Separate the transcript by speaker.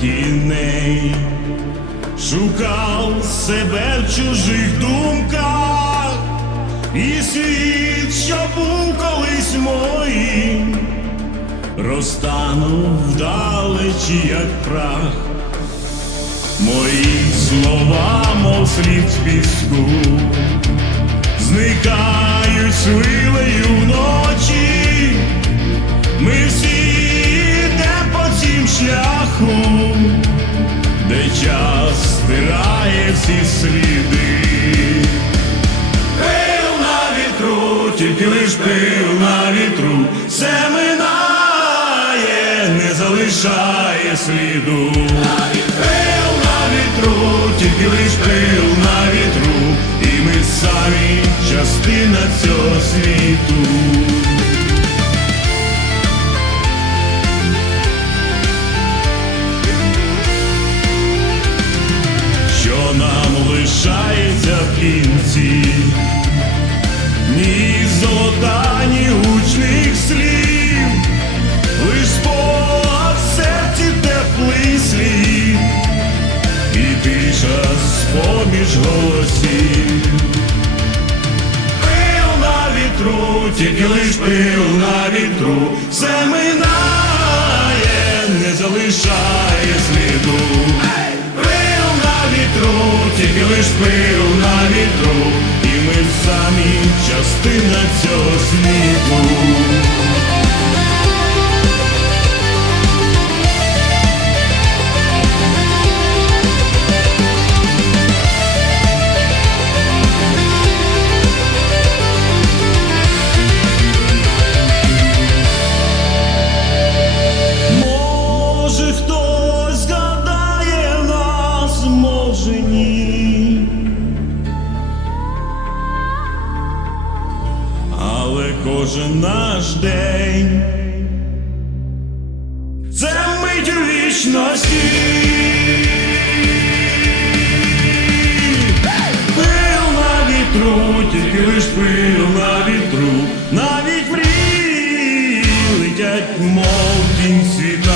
Speaker 1: тіней, шукав себе в чужих думках, і світ, що був колись моїм, розтанув вдалечі, як прах, мої слова, мов слід в піску, зникають свилею вночі. Ми всі йдемо по цім шляху. Всі сліди. Пил на вітру, тільки лиш пил на вітру, все минає, не залишає сліду. Пил на вітру, тільки лиш пил на вітру, і ми самі частина цього світу. Лишається в кінці, ні золота, ні гучних слів, лиш в серці теплий слід, і тиша з-поміж голосів. Пил на вітру, тільки лиш пил на вітру, все минає, не залишає сліду. Частина кожен наш день це мить у вічності. Пил на вітру, тільки лиш пил на вітру, навіть мрії летять, мов тінь світанку.